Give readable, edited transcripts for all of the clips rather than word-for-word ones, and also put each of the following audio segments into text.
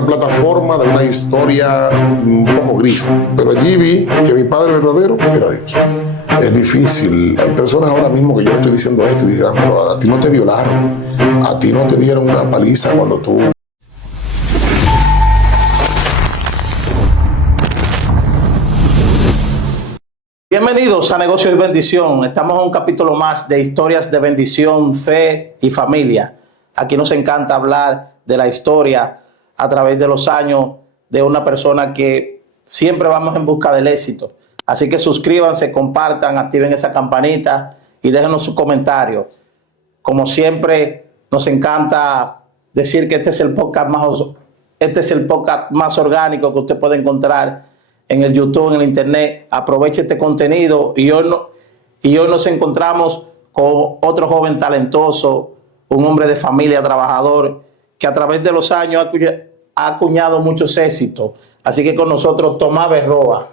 una plataforma de una historia un poco gris. Pero allí vi que mi padre verdadero era Dios. Es difícil. Hay personas ahora mismo que yo estoy diciendo esto y dirán, pero a ti no te violaron, a ti no te dieron una paliza cuando tú... Bienvenidos a Negocios y Bendición. Estamos en un capítulo más de historias de bendición, fe y familia. Aquí nos encanta hablar de la historia a través de los años de una persona que siempre vamos en busca del éxito. Así que suscríbanse, compartan, activen esa campanita y déjenos sus comentarios. Como siempre, nos encanta decir que este es el podcast más orgánico que usted puede encontrar en el YouTube, en el Internet. Aproveche este contenido y hoy nos encontramos con otro joven talentoso, un hombre de familia, trabajador, que a través de los años ha acuñado muchos éxitos. Así que con nosotros, Tomás Berroa.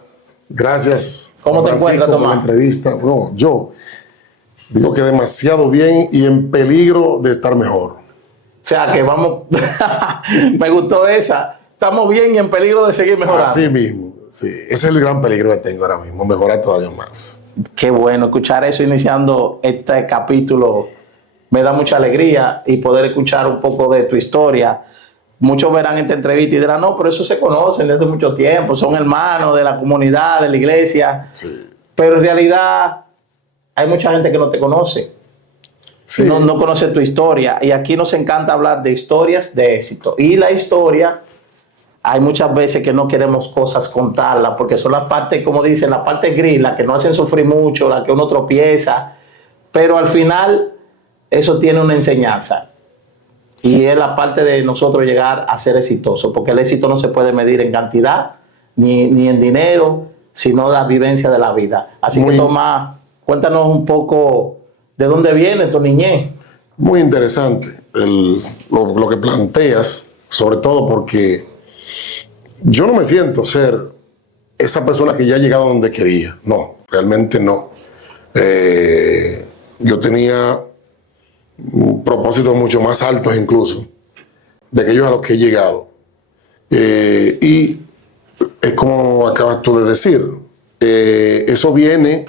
Gracias. ¿Cómo te encuentras, Tomás? Por la entrevista. No, yo digo que demasiado bien y en peligro de estar mejor. O sea, que vamos... Me gustó esa. Estamos bien y en peligro de seguir mejorando. Así mismo. Sí, ese es el gran peligro que tengo ahora mismo, mejorar todavía más. Qué bueno escuchar eso iniciando este capítulo. Me da mucha alegría y poder escuchar un poco de tu historia. Muchos verán esta entrevista y dirán, no, pero eso se conocen desde mucho tiempo, son hermanos de la comunidad, de la iglesia. Sí. Pero en realidad hay mucha gente que no te conoce. Sí. No conoce tu historia. Y aquí nos encanta hablar de historias de éxito. Y la historia... Hay muchas veces que no queremos cosas contarlas porque son las partes, como dicen, las partes gris, las que no hacen sufrir mucho, las que uno tropieza. Pero al final eso tiene una enseñanza. Y es la parte de nosotros llegar a ser exitosos. Porque el éxito no se puede medir en cantidad, ni en dinero, sino la vivencia de la vida. Así que Tomás, cuéntanos un poco de dónde viene tu niñez. Muy interesante lo que planteas, sobre todo porque... Yo no me siento ser esa persona que ya ha llegado donde quería. No, realmente no. Yo tenía propósitos mucho más altos incluso de aquellos a los que he llegado. Y es como acabas tú de decir. Eso viene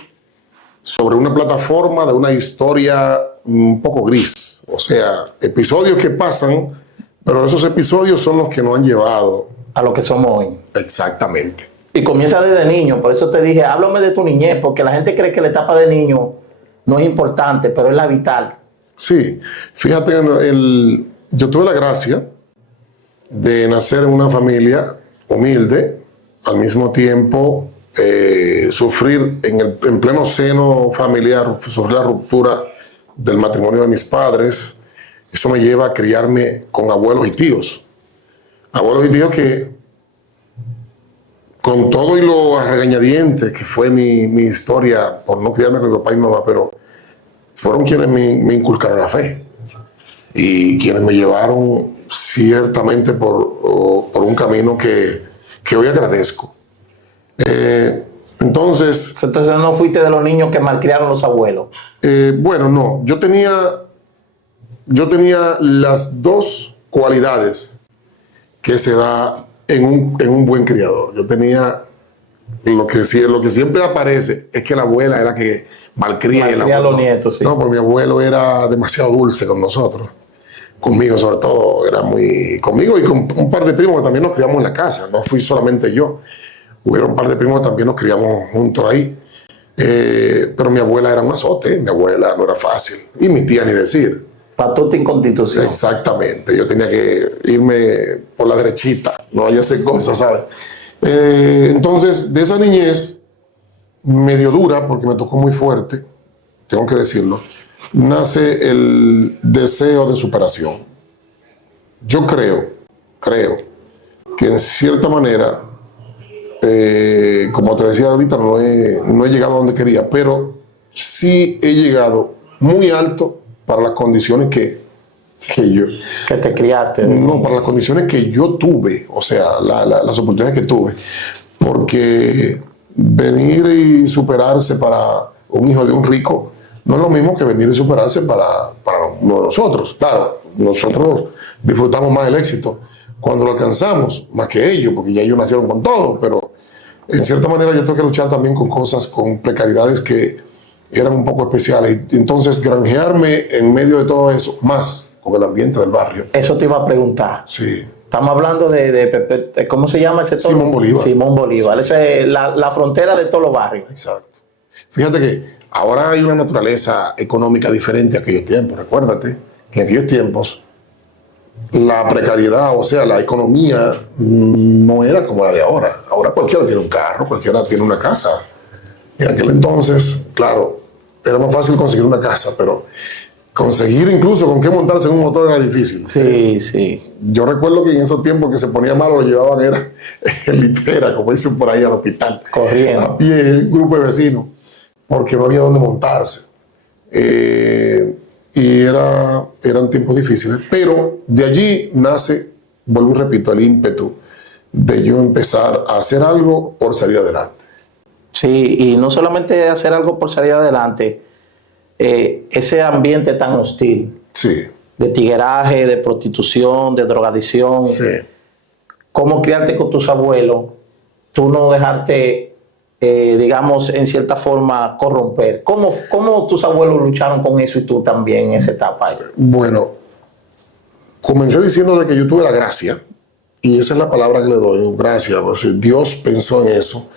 sobre una plataforma de una historia un poco gris. O sea, episodios que pasan, pero esos episodios son los que nos han llevado a lo que somos hoy. Exactamente. Y comienza desde niño, por eso te dije, háblame de tu niñez, porque la gente cree que la etapa de niño no es importante, pero es la vital. Sí, fíjate, yo tuve la gracia de nacer en una familia humilde, al mismo tiempo sufrir en pleno seno familiar, sufrir la ruptura del matrimonio de mis padres. Eso me lleva a criarme con abuelos y tíos. Abuelos y tíos que, con todo y lo regañadientes que fue mi historia, por no criarme con mi papá y mi mamá, pero fueron quienes me inculcaron la fe y quienes me llevaron ciertamente por un camino que hoy agradezco. Entonces no fuiste de los niños que malcriaron los abuelos. Bueno, no. Yo tenía las dos cualidades que se da en un buen criador. Yo tenía lo que siempre aparece es que la abuela era la que malcría a los nietos, sí. No, porque mi abuelo era demasiado dulce con nosotros. Conmigo, sobre todo, era muy... Conmigo y con un par de primos que también nos criamos en la casa. No fui solamente yo. Hubieron un par de primos que también nos criamos juntos ahí. Pero mi abuela era un azote. Mi abuela no era fácil. Y mi tía ni decir. Patuta en Constitución. Exactamente. Yo tenía que irme por la derechita. No vaya a hacer cosas, ¿sabes? Entonces, de esa niñez medio dura, porque me tocó muy fuerte, tengo que decirlo, nace el deseo de superación. Yo creo que en cierta manera, como te decía ahorita, no he llegado a donde quería, pero sí he llegado muy alto para las condiciones que yo... Que te criaste. No, para las condiciones que yo tuve, o sea, las oportunidades que tuve. Porque venir y superarse para un hijo de un rico no es lo mismo que venir y superarse para uno de nosotros. Claro, nosotros disfrutamos más del éxito, cuando lo alcanzamos, más que ellos, porque ya ellos nacieron con todo, pero en cierta manera yo tuve que luchar también con cosas, con precariedades que eran un poco especiales. Y entonces granjearme en medio de todo eso, más con el ambiente del barrio. Eso te iba a preguntar. Sí. Estamos hablando de ¿cómo se llama el sector? Simón Bolívar. Simón Bolívar. Sí. Eso es la frontera de todos los barrios. Exacto. Fíjate que ahora hay una naturaleza económica diferente a aquellos tiempos. Recuérdate que en aquellos tiempos la precariedad, o sea, la economía no era como la de ahora. Ahora cualquiera tiene un carro, cualquiera tiene una casa. En aquel entonces, claro, era más fácil conseguir una casa, pero conseguir incluso con qué montarse en un motor era difícil. Sí, sí. Yo recuerdo que en esos tiempos que se ponía malo lo llevaban era en litera, como dicen por ahí, al hospital. Corriendo. A pie, un grupo de vecinos, porque no había dónde montarse. Y eran tiempos difíciles. Pero de allí nace, vuelvo y repito, el ímpetu de yo empezar a hacer algo por salir adelante. Sí, y no solamente hacer algo por salir adelante, ese ambiente tan hostil, Sí. de tigueraje, de prostitución, de drogadicción, Sí. cómo criarte con tus abuelos, tú no dejarte, digamos, en cierta forma corromper. ¿Cómo tus abuelos lucharon con eso y tú también en esa etapa? Bueno, comencé diciéndole que yo tuve la gracia, y esa es la palabra que le doy, gracia. Pues, Dios pensó en eso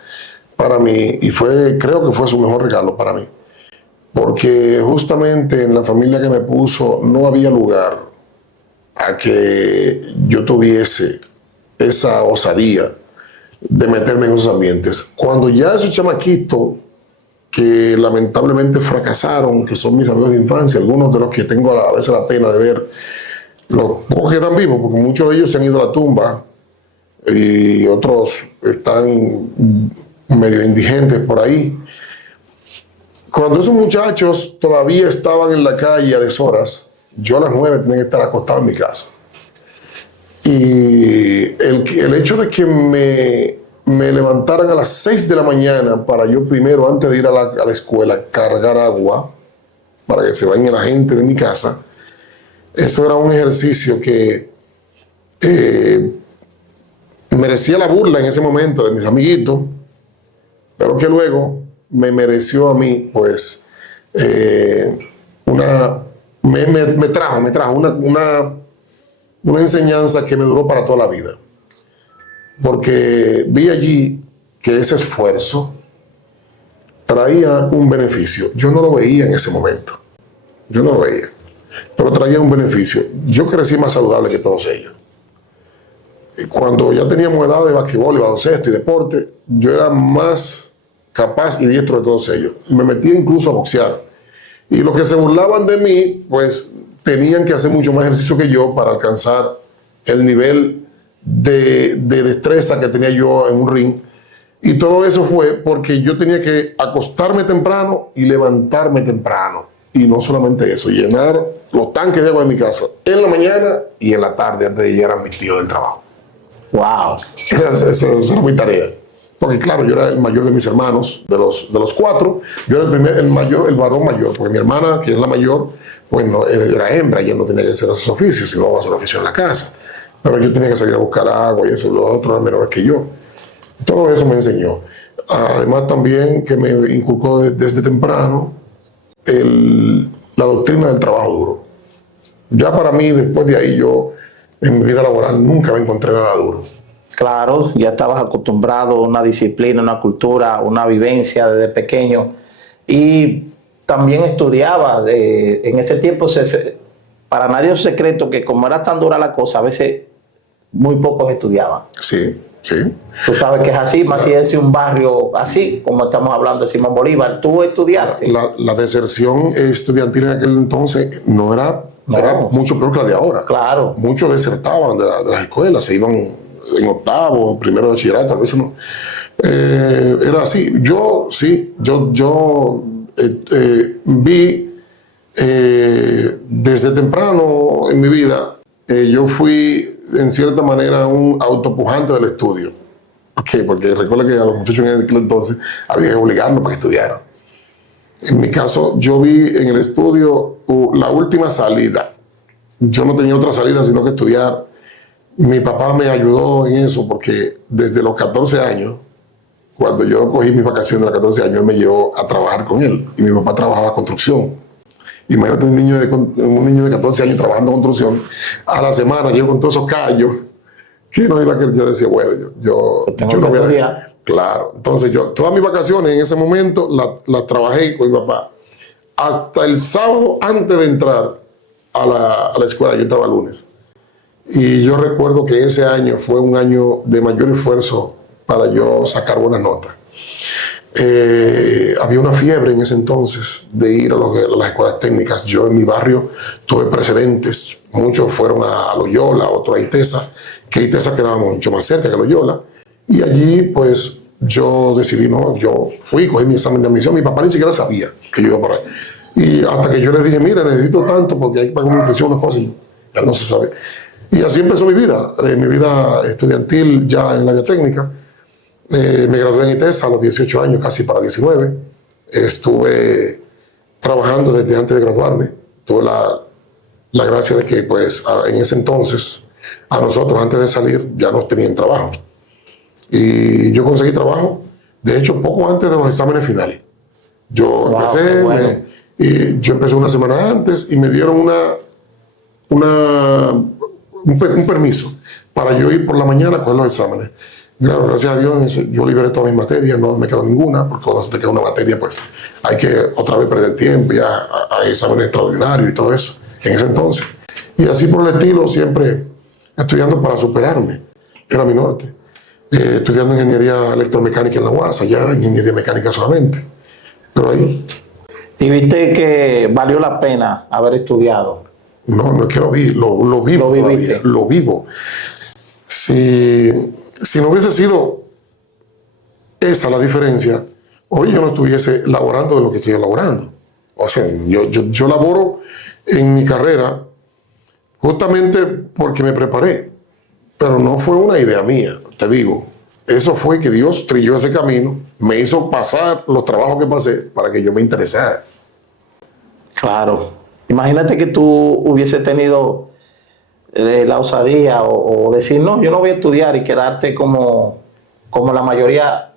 para mí y creo que fue su mejor regalo para mí. Porque justamente en la familia que me puso no había lugar a que yo tuviese esa osadía de meterme en esos ambientes. Cuando ya esos chamaquitos que lamentablemente fracasaron, que son mis amigos de infancia, algunos de los que tengo a veces la pena de ver, los pocos que están vivos, porque muchos de ellos se han ido a la tumba y otros están medio indigentes por ahí. Cuando esos muchachos todavía estaban en la calle a deshoras, yo a las 9 tenía que estar acostado en mi casa. Y el hecho de que me levantaran a las 6 de la mañana para yo primero, antes de ir a la escuela, cargar agua para que se bañe la gente de mi casa, eso era un ejercicio que merecía la burla en ese momento de mis amiguitos, pero que luego me mereció a mí, pues, me trajo una enseñanza que me duró para toda la vida. Porque vi allí que ese esfuerzo traía un beneficio. Yo no lo veía en ese momento. Yo no lo veía. Pero traía un beneficio. Yo crecí más saludable que todos ellos. Cuando ya teníamos edad de basquetbol y baloncesto y deporte, yo era más capaz y diestro de todos ellos. Me metía incluso a boxear. Y los que se burlaban de mí, pues tenían que hacer mucho más ejercicio que yo para alcanzar el nivel de destreza que tenía yo en un ring. Y todo eso fue porque yo tenía que acostarme temprano y levantarme temprano. Y no solamente eso, llenar los tanques de agua de mi casa en la mañana y en la tarde antes de llegar a mi tío del trabajo. ¡Wow! Esa era mi tarea. Porque claro, yo era el mayor de mis hermanos, de los 4, yo era el varón mayor, porque mi hermana, que es la mayor, pues no, era hembra, ella no tenía que hacer esos oficios, sino hacer oficio en la casa. Pero yo tenía que salir a buscar agua y eso, los otros eran menores que yo. Todo eso me enseñó. Además también que me inculcó desde temprano la doctrina del trabajo duro. Ya para mí, después de ahí, yo en mi vida laboral nunca me encontré nada duro. Claro, ya estabas acostumbrado a una disciplina, una cultura, una vivencia desde pequeño. Y también estudiaba. En ese tiempo, para nadie es un secreto que como era tan dura la cosa, a veces muy pocos estudiaban. Sí, sí. Tú sabes que es así, más si es un barrio así, como estamos hablando de Simón Bolívar. ¿Tú estudiaste? La deserción estudiantil en aquel entonces no era, era mucho peor que la de ahora. Claro. Muchos desertaban de las escuelas, se iban en octavo, primero de bachillerato, a veces no. Era así. Yo vi desde temprano en mi vida, yo fui en cierta manera un autopujante del estudio. ¿Por qué? Porque recuerda que a los muchachos en aquel entonces había que obligarlos para que estudiaran. En mi caso, yo vi en el estudio la última salida. Yo no tenía otra salida sino que estudiar. Mi papá me ayudó en eso porque desde los 14 años, cuando yo cogí mis vacaciones de los 14 años, él me llevó a trabajar con él. Y mi papá trabajaba construcción. Imagínate un niño de 14 años trabajando en construcción. A la semana yo con todos esos callos, que no iba a querer. Yo decía, bueno, yo no voy a dejar. Claro. Entonces yo, todas mis vacaciones en ese momento las trabajé con mi papá. Hasta el sábado antes de entrar a la escuela, yo entraba el lunes. Y yo recuerdo que ese año fue un año de mayor esfuerzo para yo sacar buenas notas. Había una fiebre en ese entonces de ir a las escuelas técnicas. Yo en mi barrio tuve precedentes. Muchos fueron a Loyola, otros a ITESA, que ITESA quedaba mucho más cerca que Loyola. Y allí, pues, yo decidí, no, yo fui, cogí mi examen de admisión. Mi papá ni siquiera sabía que yo iba por ahí. Y hasta que yo le dije, mira, necesito tanto porque hay que pagar una inflexión, unas cosas, y ya no se sabe. Y así empezó mi vida estudiantil ya en el área técnica. Me gradué en ITESA a los 18 años, casi para 19. Estuve trabajando desde antes de graduarme. Tuve la gracia de que, pues, en ese entonces, a nosotros, antes de salir, ya nos tenían trabajo. Y yo conseguí trabajo, de hecho, poco antes de los exámenes finales. Yo empecé una semana antes y me dieron un permiso para yo ir por la mañana a coger los exámenes. Claro, gracias a Dios yo liberé todas mis materias, no me quedó ninguna, porque cuando se te queda una materia, pues hay que otra vez perder tiempo, ya hay exámenes extraordinarios y todo eso, en ese entonces. Y así por el estilo, siempre estudiando para superarme, era mi norte. Estudiando ingeniería electromecánica en la UAS, ya era ingeniería mecánica solamente, pero ahí. ¿Y viste que valió la pena haber estudiado? No es que lo vivo todavía, lo vivo. Si no hubiese sido esa la diferencia, hoy yo no estuviese laborando de lo que estoy laborando. O sea, yo laboro en mi carrera justamente porque me preparé, pero no fue una idea mía, te digo. Eso fue que Dios trilló ese camino, me hizo pasar los trabajos que pasé para que yo me interesara. Claro. Imagínate que tú hubieses tenido la osadía o decir, no, yo no voy a estudiar y quedarte como la mayoría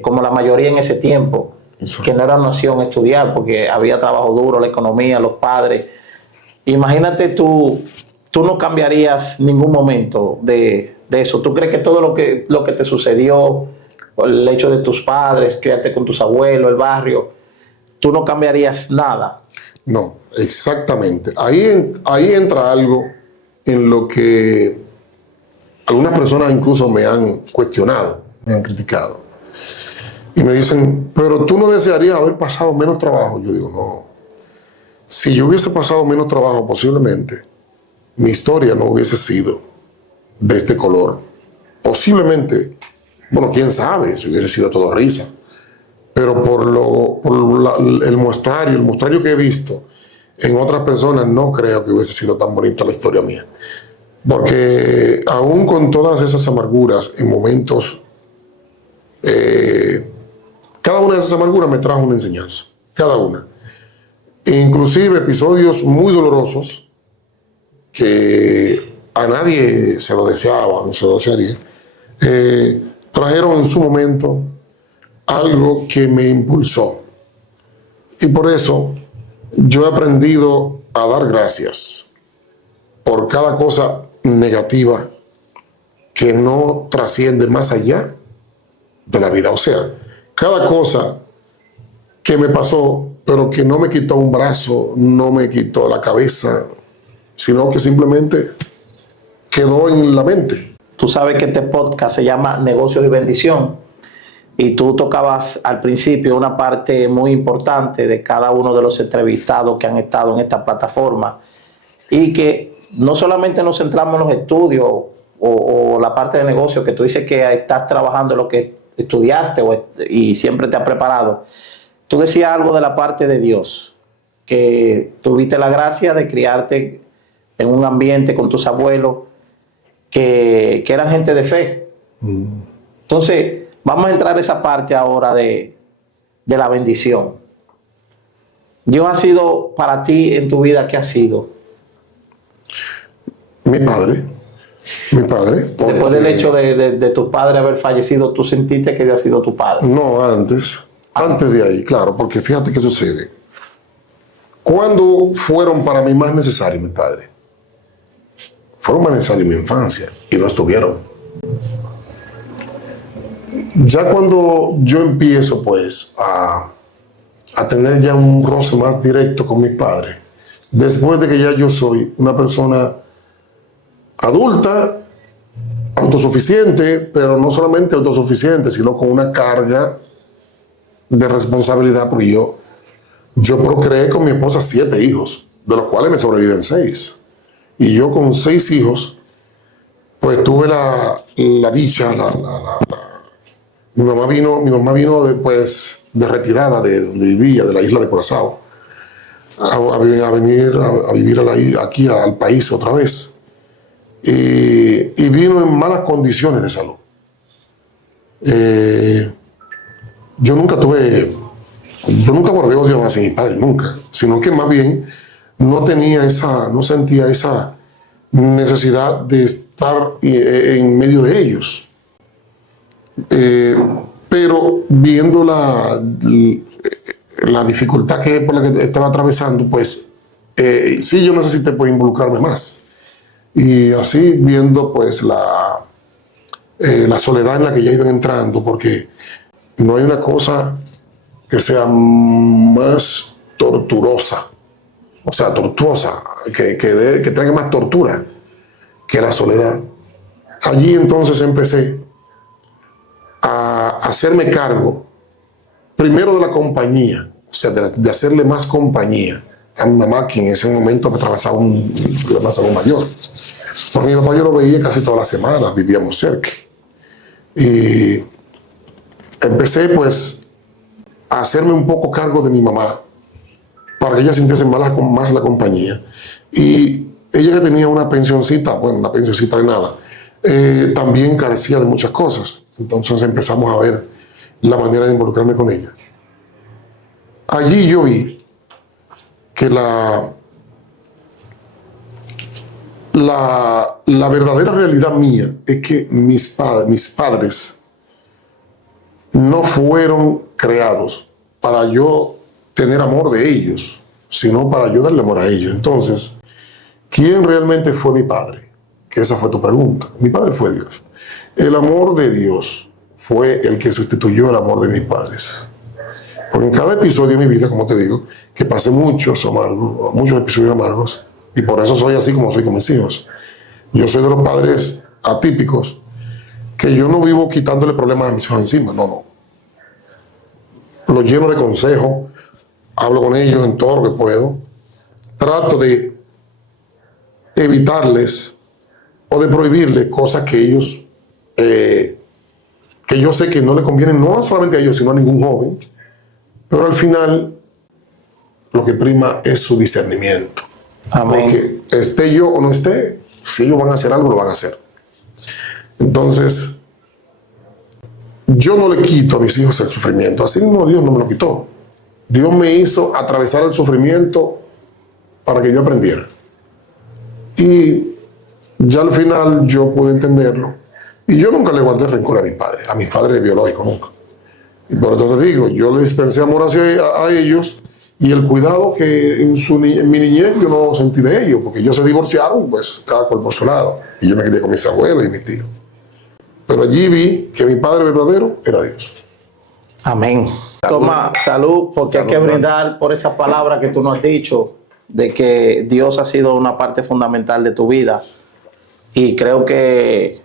como la mayoría en ese tiempo, sí, que no era una opción estudiar porque había trabajo duro, la economía, los padres. Imagínate tú no cambiarías ningún momento de eso. ¿Tú crees que todo lo que te sucedió, el hecho de tus padres, criarte con tus abuelos, el barrio, tú no cambiarías nada? No, exactamente. Ahí entra algo en lo que algunas personas incluso me han cuestionado, me han criticado. Y me dicen, pero tú no desearías haber pasado menos trabajo. Yo digo, no. Si yo hubiese pasado menos trabajo, posiblemente mi historia no hubiese sido de este color. Posiblemente, bueno, quién sabe si hubiese sido todo risa. Pero por el muestrario que he visto en otras personas, no creo que hubiese sido tan bonita la historia mía. Porque aún con todas esas amarguras, en momentos, cada una de esas amarguras me trajo una enseñanza, cada una. Inclusive episodios muy dolorosos que a nadie se lo deseaba, no se lo desearía, trajeron en su momento algo que me impulsó. Y por eso yo he aprendido a dar gracias por cada cosa negativa que no trasciende más allá de la vida. O sea, cada cosa que me pasó, pero que no me quitó un brazo, no me quitó la cabeza, sino que simplemente quedó en la mente. Tú sabes que este podcast se llama Negocios y Bendición. Y tú tocabas al principio una parte muy importante de cada uno de los entrevistados que han estado en esta plataforma y que no solamente nos centramos en los estudios o la parte de negocio, que tú dices que estás trabajando en lo que estudiaste y siempre te has preparado. Tú decías algo de la parte de Dios, que tuviste la gracia de criarte en un ambiente con tus abuelos que eran gente de fe. Entonces, vamos a entrar a esa parte ahora de la bendición. Dios ha sido para ti en tu vida, ¿qué ha sido? Mi padre, Mi padre. Después del hecho de tu padre haber fallecido, ¿tú sentiste que había sido tu padre? No, antes. Antes de ahí, claro, porque fíjate qué sucede. ¿Cuándo fueron para mí más necesarios mis padres? Fueron más necesarios en mi infancia y no estuvieron. Ya cuando yo empiezo pues a tener ya un roce más directo con mis padres, después de que ya yo soy una persona adulta, autosuficiente, pero no solamente autosuficiente, sino con una carga de responsabilidad, porque yo procreé con mi esposa 7 hijos, de los cuales me sobreviven 6. Y yo con 6 hijos, pues tuve la dicha, mi mamá vino después de retirada de donde vivía, de la isla de Curazao, a venir a vivir aquí al país otra vez. Y vino en malas condiciones de salud. Yo nunca guardé odio hacia mi padre, nunca, sino que más bien no sentía esa necesidad de estar en medio de ellos. Pero viendo la dificultad por la que estaba atravesando, pues sí yo necesité pues, involucrarme más. Y así viendo pues la soledad en la que ya iban entrando, porque no hay una cosa que sea más torturosa, o sea, tortuosa, que traiga más tortura que la soledad. Allí entonces empecé a hacerme cargo, primero de la compañía, o sea, de hacerle más compañía a mi mamá, quien en ese momento me atravesaba un problema de salud mayor. Porque mi papá yo lo veía casi todas las semanas, vivíamos cerca. Y empecé pues a hacerme un poco cargo de mi mamá para que ella sintiese más la compañía. Y ella que tenía una pensioncita, bueno, una pensioncita de nada, también carecía de muchas cosas. Entonces empezamos a ver la manera de involucrarme con ella. Allí yo vi que la verdadera realidad mía es que mis padres no fueron creados para yo tener amor de ellos, sino para yo darle amor a ellos. Entonces, ¿quién realmente fue mi padre? Que esa fue tu pregunta. Mi padre fue Dios. El amor de Dios fue el que sustituyó el amor de mis padres. Porque en cada episodio de mi vida, como te digo, que pasé muchos episodios amargos, y por eso soy así como soy con mis hijos. Yo soy de los padres atípicos, que yo no vivo quitándole problemas a mis hijos encima, no. Los lleno de consejos, hablo con ellos en todo lo que puedo, trato de evitarles o de prohibirles cosas que ellos, que yo sé que no le convienen, no solamente a ellos, sino a ningún joven, pero al final lo que prima es su discernimiento. Amén. Porque esté yo o no esté, si ellos van a hacer algo, lo van a hacer. Entonces, yo no le quito a mis hijos el sufrimiento. Así mismo Dios no me lo quitó. Dios me hizo atravesar el sufrimiento para que yo aprendiera. Y ya al final yo pude entenderlo. Y yo nunca le guardé rencor a mis padres biológicos, nunca. Y por eso te digo, yo le dispensé amor a ellos. Y el cuidado que en mi niñez yo no sentí de ellos, porque ellos se divorciaron, pues cada cual por su lado. Y yo me quedé con mis abuelos y mis tíos. Pero allí vi que mi padre verdadero era Dios. Amén. Toma, salud, porque hay que brindar por esa palabra que tú nos has dicho, de que Dios ha sido una parte fundamental de tu vida. Y creo que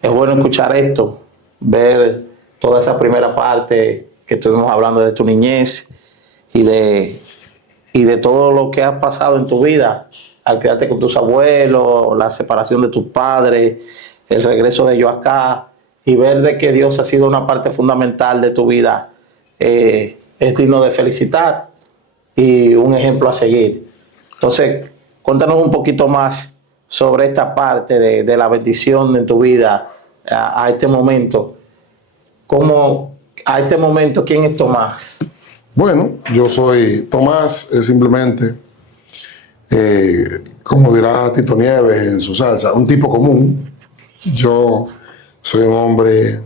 es bueno escuchar esto, ver toda esa primera parte que estuvimos hablando de tu niñez, y de todo lo que has pasado en tu vida al criarte con tus abuelos, la separación de tus padres, el regreso de ellos acá, y ver de que Dios ha sido una parte fundamental de tu vida, es digno de felicitar y un ejemplo a seguir. Entonces, cuéntanos un poquito más sobre esta parte de la bendición en tu vida a este momento. A este momento, ¿quién es Tomás? Bueno, yo soy Tomás, simplemente como dirá Tito Nieves en su salsa, un tipo común. Yo soy un hombre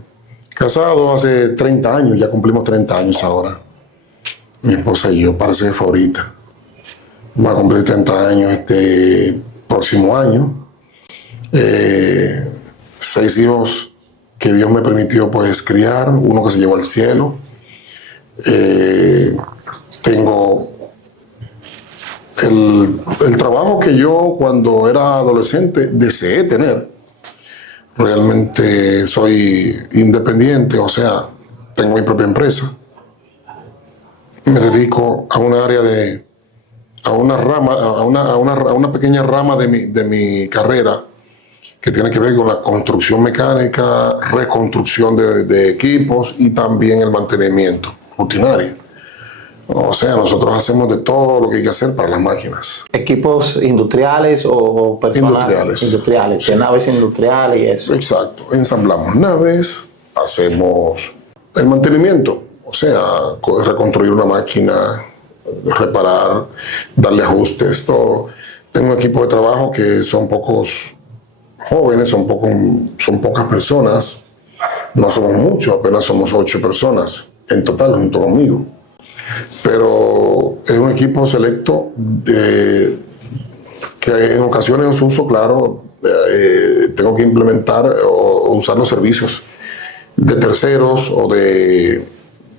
casado hace 30 años, ya cumplimos 30 años ahora. Mi esposa y yo, parece que fue ahorita. Va a cumplir 30 años este próximo año. 6 hijos que Dios me permitió pues criar, uno que se llevó al cielo. Tengo el trabajo que yo cuando era adolescente deseé tener. Realmente soy independiente, o sea, tengo mi propia empresa. Me dedico a un área a una rama, a una pequeña rama de mi carrera que tiene que ver con la construcción mecánica, reconstrucción de equipos y también el mantenimiento rutinario. O sea, nosotros hacemos de todo lo que hay que hacer para las máquinas. ¿Equipos industriales o personales? Industriales, Sí. de naves industriales y eso. Exacto. Ensamblamos naves, hacemos el mantenimiento, o sea, reconstruir una máquina, reparar, darle ajustes, todo. Tengo un equipo de trabajo que son pocos jóvenes, son pocas personas, no somos muchos, apenas somos 8 personas en total junto conmigo. Pero es un equipo selecto que en ocasiones en su uso, claro, tengo que implementar o usar los servicios de terceros o de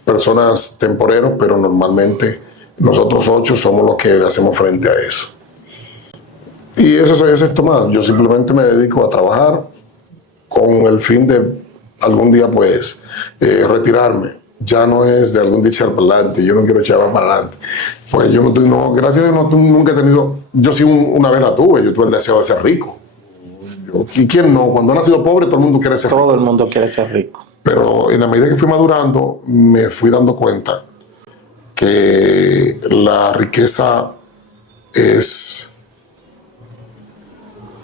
personas temporeros, pero normalmente nosotros 8 somos los que hacemos frente a eso. Y eso es esto más. Yo simplemente me dedico a trabajar con el fin de algún día pues retirarme. Ya no es de algún día echar para adelante, yo no quiero echar para adelante. Pues yo gracias a Dios nunca he tenido, yo sí una vez la tuve, yo tuve el deseo de ser rico. ¿Y quién no? Cuando ha nacido pobre todo el mundo quiere ser rico. Todo el mundo quiere ser rico. Pero en la medida que fui madurando, me fui dando cuenta que la riqueza es...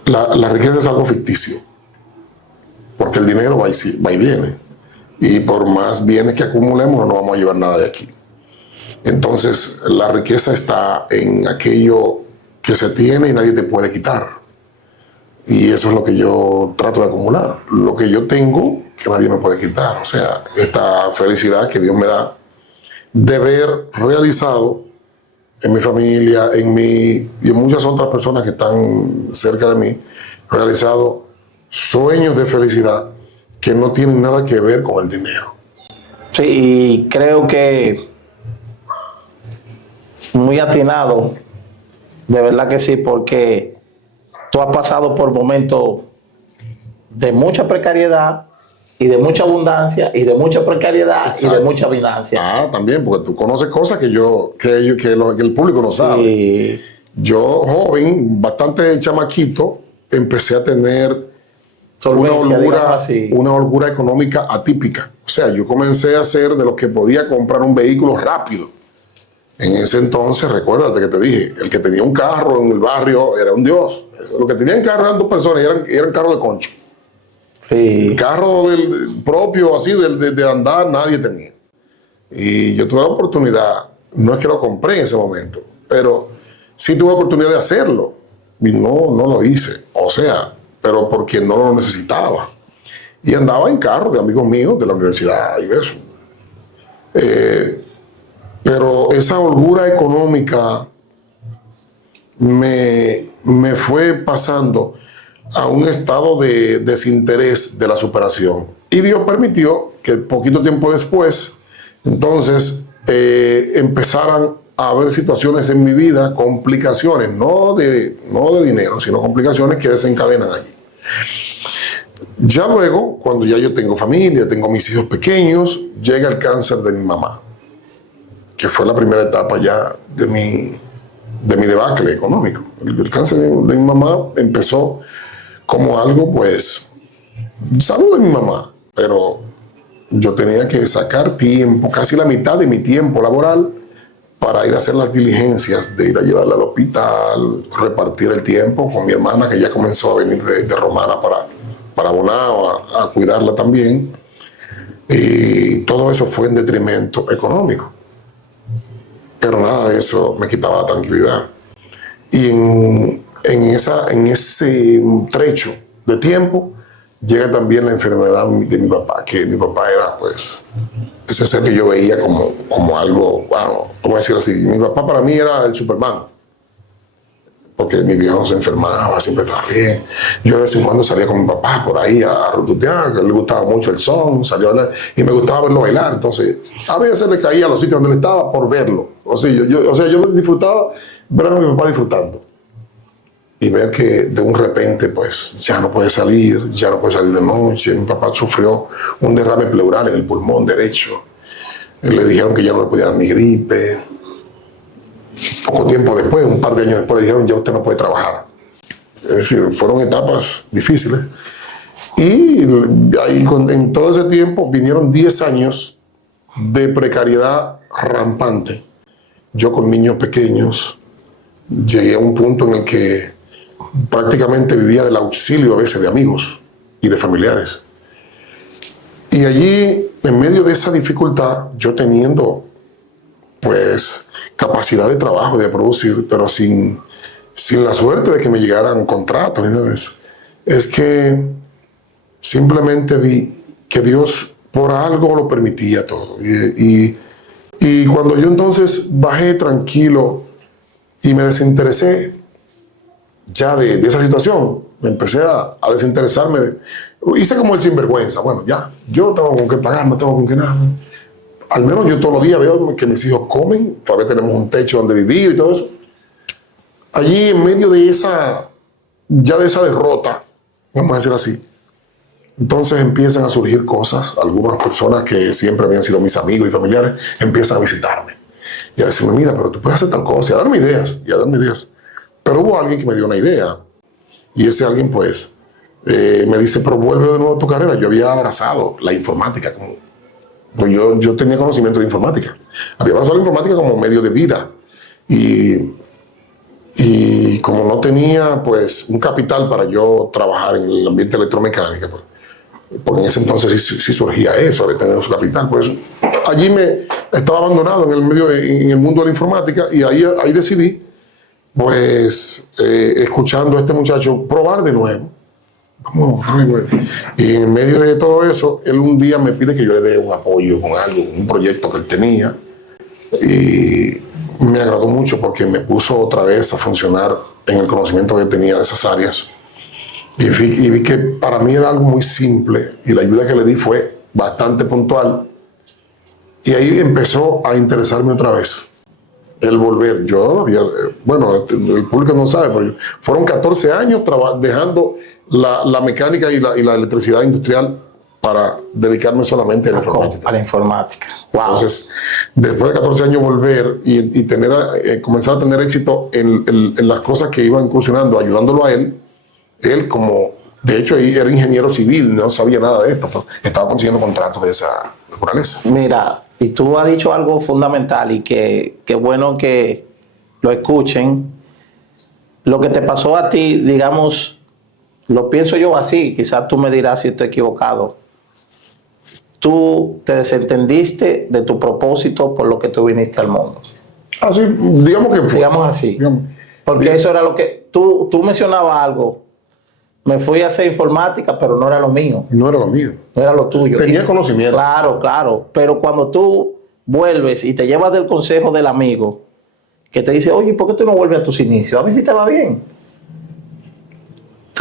La riqueza es algo ficticio, porque el dinero va y viene, y por más bienes que acumulemos no vamos a llevar nada de aquí. Entonces la riqueza está en aquello que se tiene y nadie te puede quitar, y eso es lo que yo trato de acumular, lo que yo tengo que nadie me puede quitar, o sea, esta felicidad que Dios me da de ver realizado en mi familia, en mí y en muchas otras personas que están cerca de mí, realizado sueños de felicidad que no tienen nada que ver con el dinero. Sí, y creo que muy atinado, de verdad que sí, porque tú has pasado por momentos de mucha precariedad y de mucha abundancia y de mucha precariedad. Exacto. Y de mucha abundancia. Ah, también, porque tú conoces cosas que el público no sabe. Yo, joven, bastante chamaquito, empecé a tener una holgura económica atípica. O sea, yo comencé a ser de los que podía comprar un vehículo rápido. En ese entonces, recuérdate que te dije, el que tenía un carro en el barrio era un dios. Lo que tenían carro eran 2 personas y eran carros de concho. Sí. El carro propio, así, de andar, nadie tenía. Y yo tuve la oportunidad, no es que lo compré en ese momento, pero sí tuve la oportunidad de hacerlo. Y no lo hice. O sea, pero porque no lo necesitaba. Y andaba en carro de amigos míos de la universidad y eso. Pero esa holgura económica me fue pasando a un estado de desinterés de la superación. Y Dios permitió que poquito tiempo después, entonces, empezaran a haber situaciones en mi vida, complicaciones, no de dinero, sino complicaciones que desencadenan allí. Ya luego, cuando ya yo tengo familia, tengo mis hijos pequeños, llega el cáncer de mi mamá, que fue la primera etapa ya de mi debacle económico. El cáncer de mi mamá empezó como algo, pues, salud de mi mamá, pero yo tenía que sacar tiempo, casi la mitad de mi tiempo laboral, para ir a hacer las diligencias, de ir a llevarla al hospital, repartir el tiempo con mi hermana, que ya comenzó a venir de Romana para Bonao, a cuidarla también. Y todo eso fue en detrimento económico. Pero nada de eso me quitaba la tranquilidad. Y en ese trecho de tiempo llega también la enfermedad de mi papá, que mi papá era pues ese ser que yo veía como algo, bueno, ¿cómo decirlo así? Mi papá para mí era el Superman, porque mi viejo se enfermaba, siempre estaba bien. Yo de vez en cuando salía con mi papá por ahí a rututear, que le gustaba mucho el son, salía a bailar, y me gustaba verlo bailar. Entonces, a veces le caía a los sitios donde él estaba por verlo. O sea, yo disfrutaba ver a mi papá disfrutando. Y ver que de un repente, pues, ya no puede salir de noche. Mi papá sufrió un derrame pleural en el pulmón derecho. Le dijeron que ya no le podía dar ni gripe. Poco tiempo después, un par de años después, le dijeron ya usted no puede trabajar. Es decir, fueron etapas difíciles. Y ahí, en todo ese tiempo vinieron 10 años de precariedad rampante. Yo con niños pequeños llegué a un punto en el que prácticamente vivía del auxilio a veces de amigos y de familiares. Y allí, en medio de esa dificultad, yo teniendo pues capacidad de trabajo y de producir, pero sin la suerte de que me llegaran contratos ni nada de eso, es que simplemente vi que Dios por algo lo permitía todo. Y cuando yo entonces bajé tranquilo y me desinteresé ya de esa situación, me empecé a desinteresarme. Hice como el sinvergüenza. Bueno, ya, yo no tengo con qué pagar, no tengo con qué nada. Al menos yo todos los días veo que mis hijos comen, todavía tenemos un techo donde vivir y todo eso. Allí, en medio de esa derrota, vamos a decir así, entonces empiezan a surgir cosas. Algunas personas que siempre habían sido mis amigos y familiares empiezan a visitarme y a decirme, mira, pero tú puedes hacer tal cosa, y a darme ideas. Pero hubo alguien que me dio una idea, y ese alguien pues me dice, pero vuelve de nuevo a tu carrera. Yo había abrazado la informática, pues yo tenía conocimiento de informática, había abrazado la informática como medio de vida, y como no tenía pues un capital para yo trabajar en el ambiente electromecánico, pues, porque en ese entonces sí surgía eso, de tener su capital, pues allí me estaba abandonado en el mundo de la informática, y ahí decidí, pues, escuchando a este muchacho, probar de nuevo. Vamos, y en medio de todo eso, él un día me pide que yo le dé un apoyo con algo, un proyecto que él tenía, y me agradó mucho porque me puso otra vez a funcionar en el conocimiento que tenía de esas áreas. Y vi que para mí era algo muy simple, y la ayuda que le di fue bastante puntual, y ahí empezó a interesarme otra vez el volver. Bueno, el público no sabe, pero fueron 14 años dejando la mecánica y la electricidad industrial para dedicarme solamente a la informática. A la informática. Wow. Entonces, después de 14 años volver y comenzar a tener éxito en las cosas que iban incursionando, ayudándolo a él como, de hecho, ahí era ingeniero civil, no sabía nada de esto, pero estaba consiguiendo contratos de esa naturaleza. Mira, y tú has dicho algo fundamental, y que bueno que lo escuchen. Lo que te pasó a ti, digamos, lo pienso yo así, quizás tú me dirás si estoy equivocado. Tú te desentendiste de tu propósito por lo que tú viniste al mundo. Así, digamos que fue. Digamos así. Porque eso era lo que... Tú mencionabas algo. Me fui a hacer informática, pero no era lo mío. No era lo mío. No era lo tuyo. Tenía conocimiento. Claro. Pero cuando tú vuelves y te llevas del consejo del amigo, que te dice, oye, ¿por qué tú no vuelves a tus inicios? A ver si te va bien.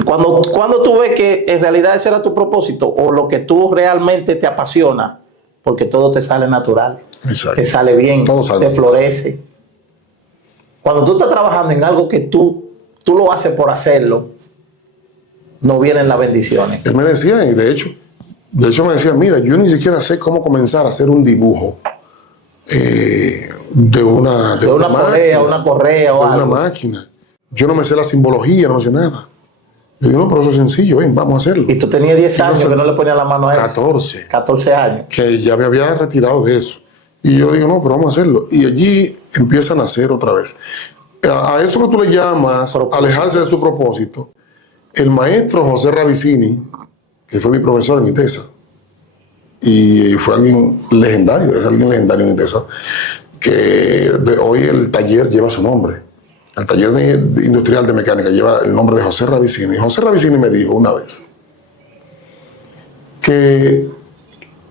Cuando tú ves que en realidad ese era tu propósito, o lo que tú realmente te apasiona, porque todo te sale natural. Exacto. Te sale bien, todo sale te natural. florece. Cuando tú estás trabajando en algo que tú lo haces por hacerlo, no vienen las bendiciones. Él me decía, y de hecho me decía, mira, yo ni siquiera sé cómo comenzar a hacer un dibujo de una correa o algo. Una máquina. Yo no me sé la simbología, no me sé nada. Yo digo, no, pero eso es sencillo, ven, vamos a hacerlo. Y tú tenías 10 años que no le ponías la mano a eso. 14. 14 años. Que ya me había retirado de eso. Y yo digo, no, pero vamos a hacerlo. Y allí empiezan a hacer otra vez. A eso que tú le llamas alejarse de su propósito, el maestro José Ravicini, que fue mi profesor en ITESA, y fue alguien legendario, es alguien legendario en ITESA, que hoy el taller lleva su nombre. El taller industrial de mecánica lleva el nombre de José Ravicini. José Ravicini me dijo una vez que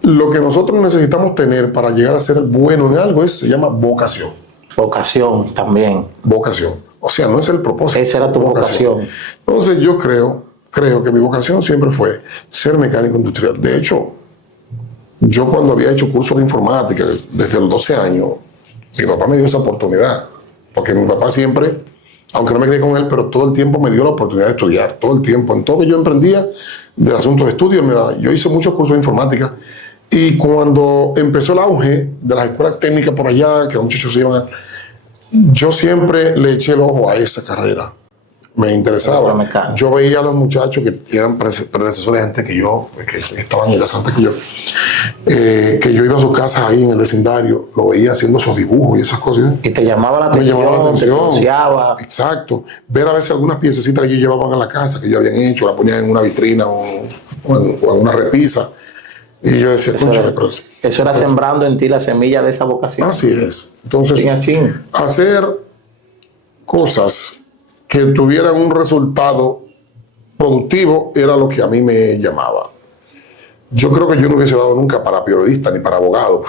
lo que nosotros necesitamos tener para llegar a ser bueno en algo se llama vocación. Vocación también. Vocación. O sea, no es el propósito. Esa era tu vocación. Entonces yo creo que mi vocación siempre fue ser mecánico industrial. De hecho, yo cuando había hecho cursos de informática desde los 12 años, mi papá me dio esa oportunidad. Porque mi papá siempre, aunque no me crié con él, pero todo el tiempo me dio la oportunidad de estudiar. Todo el tiempo. En todo lo que yo emprendía de asuntos de estudio, yo hice muchos cursos de informática. Y cuando empezó el auge de las escuelas técnicas por allá, que los muchachos se iban yo siempre le eché el ojo a esa carrera. Me interesaba. Yo veía a los muchachos que eran predecesores antes que yo, que estaban antes que yo, que yo iba a sus casas ahí en el vecindario, lo veía haciendo esos dibujos y esas cosas. Y te llamaba la atención. Me llamaba la atención. Te confiaba. Exacto. Ver a veces algunas piececitas que ellos llevaban a la casa, que yo habían hecho, la ponían en una vitrina o en una repisa. Y yo decía, eso era sembrando en ti la semilla de esa vocación. Así es. Entonces, hacer cosas que tuvieran un resultado productivo era lo que a mí me llamaba. Yo creo que yo no hubiese dado nunca para periodista ni para abogado.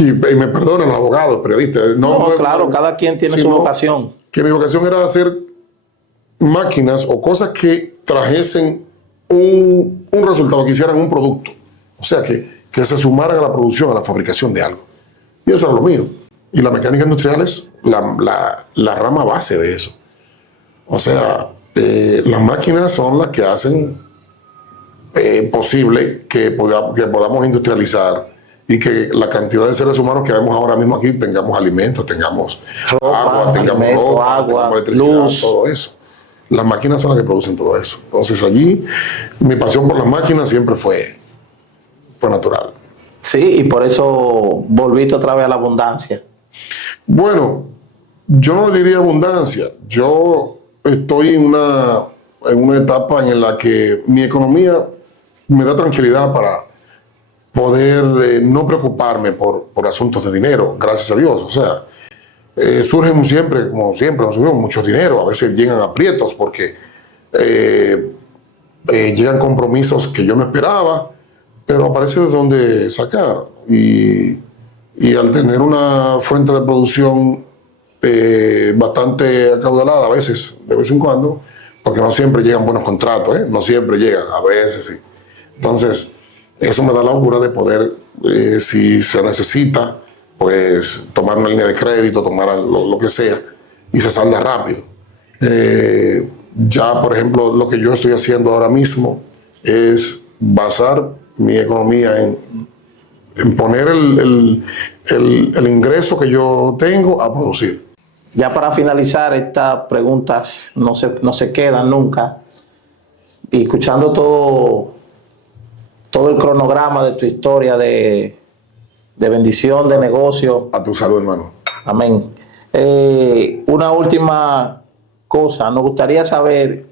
Y me perdonan los abogados, periodistas. Claro, cada quien tiene su vocación. Que mi vocación era hacer máquinas o cosas que trajesen un resultado, que hicieran un producto. O sea, que se sumaran a la producción, a la fabricación de algo. Y eso era lo mío. Y la mecánica industrial es la rama base de eso. O sea, las máquinas son las que hacen posible que podamos industrializar y que la cantidad de seres humanos que vemos ahora mismo aquí tengamos alimentos, tengamos agua, tengamos ropa, tengamos electricidad, luz, todo eso. Las máquinas son las que producen todo eso. Entonces allí mi pasión por las máquinas siempre fue natural. Sí, y por eso volviste otra vez a la abundancia. Bueno, yo no le diría abundancia. Yo estoy en una etapa en la que mi economía me da tranquilidad para poder no preocuparme por asuntos de dinero, gracias a Dios. O sea, surgen siempre, como siempre, nos surgen mucho dinero. A veces llegan aprietos porque llegan compromisos que yo no esperaba, pero aparece de dónde sacar. Y al tener una fuente de producción bastante acaudalada a veces, de vez en cuando, porque no siempre llegan buenos contratos, no siempre llegan, a veces sí. Entonces, eso me da la locura de poder, si se necesita, pues tomar una línea de crédito, tomar lo que sea, y se salda rápido. Ya, por ejemplo, lo que yo estoy haciendo ahora mismo es basar mi economía en poner el ingreso que yo tengo a producir. Ya para finalizar, estas preguntas no se quedan nunca. Y escuchando todo el cronograma de tu historia de bendición, de negocio. A tu salud, hermano. Amén. Una última cosa. Nos gustaría saber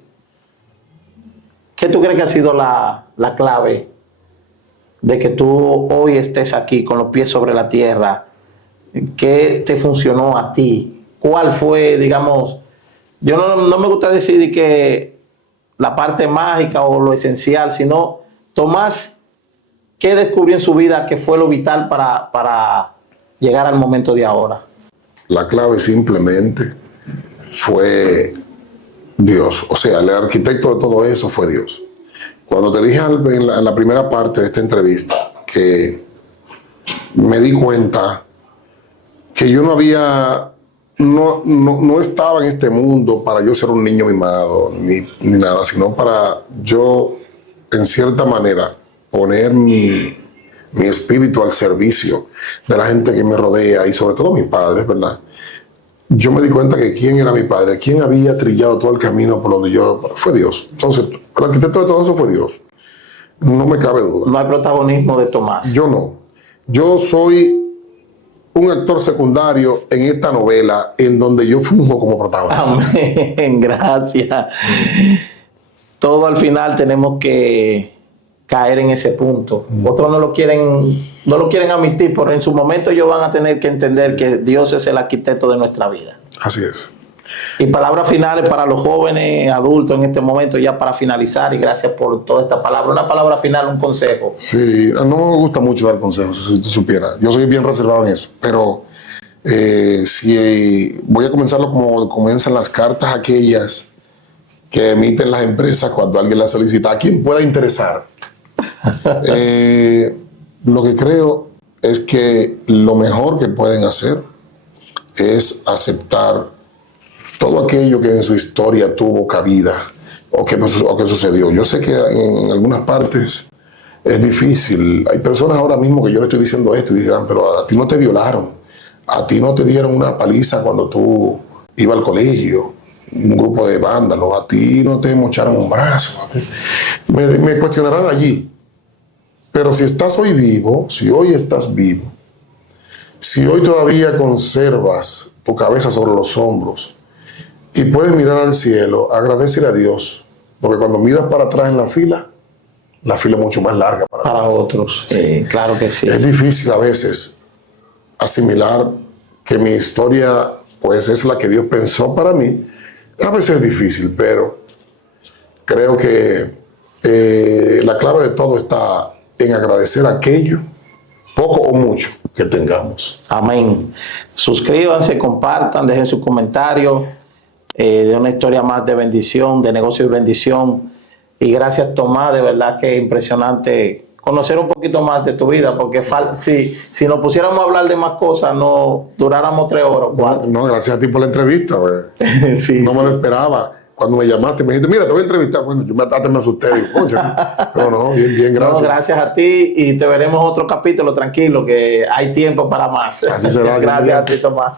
¿qué tú crees que ha sido la clave de que tú hoy estés aquí con los pies sobre la tierra? ¿Qué te funcionó a ti? ¿Cuál fue, digamos, yo no me gusta decir que la parte mágica o lo esencial, sino Tomás, ¿qué descubrió en su vida que fue lo vital para llegar al momento de ahora? La clave simplemente fue Dios. O sea, el arquitecto de todo eso fue Dios. Cuando te dije en la primera parte de esta entrevista que me di cuenta que yo no estaba en este mundo para yo ser un niño mimado ni nada, sino para yo, en cierta manera, poner mi espíritu al servicio de la gente que me rodea y sobre todo mis padres, ¿verdad? Yo me di cuenta que quién era mi padre, quién había trillado todo el camino por donde yo... Fue Dios. Entonces, el arquitecto de todo eso fue Dios. No me cabe duda. No hay protagonismo de Tomás. Yo no. Yo soy un actor secundario en esta novela en donde yo funjo como protagonista. Amén. Gracias. Todo al final tenemos que caer en ese punto. Otros no lo quieren admitir, pero en su momento ellos van a tener que entender que Dios es el arquitecto de nuestra vida. Así es. Y palabras finales para los jóvenes, adultos en este momento, ya para finalizar, y gracias por toda esta palabra. Una palabra final, un consejo. Sí, no me gusta mucho dar consejos, si tú supieras. Yo soy bien reservado en eso, pero si voy a comenzarlo como comienzan las cartas aquellas que emiten las empresas cuando alguien las solicita, a quien pueda interesar. Lo que creo es que lo mejor que pueden hacer es aceptar todo aquello que en su historia tuvo cabida o que sucedió. Yo sé que en algunas partes es difícil. Hay personas ahora mismo que yo le estoy diciendo esto y dirán, pero a ti no te violaron, a ti no te dieron una paliza cuando tú ibas al colegio, un grupo de vándalos, a ti no te mocharon un brazo. Me cuestionarán allí. Pero si estás hoy vivo, si hoy estás vivo, si hoy todavía conservas tu cabeza sobre los hombros y puedes mirar al cielo, agradecer a Dios, porque cuando miras para atrás en la fila es mucho más larga para otros. Sí, claro que sí. Es difícil a veces asimilar que mi historia pues es la que Dios pensó para mí. A veces es difícil, pero creo que la clave de todo está en agradecer aquello, poco o mucho, que tengamos. Amén. Suscríbanse, compartan, dejen sus comentarios de una historia más de bendición, de negocio y bendición. Y gracias, Tomás, de verdad que impresionante conocer un poquito más de tu vida, porque si nos pusiéramos a hablar de más cosas, no duráramos 3 horas. 4. No, gracias a ti por la entrevista. Sí, no me lo esperaba. Cuando me llamaste, me dijiste, mira, te voy a entrevistar. Bueno, yo me asusté. Digo, pero no, bien, gracias. No, gracias a ti y te veremos otro capítulo, tranquilo, que hay tiempo para más. Así será. Gracias a ti, Tomás.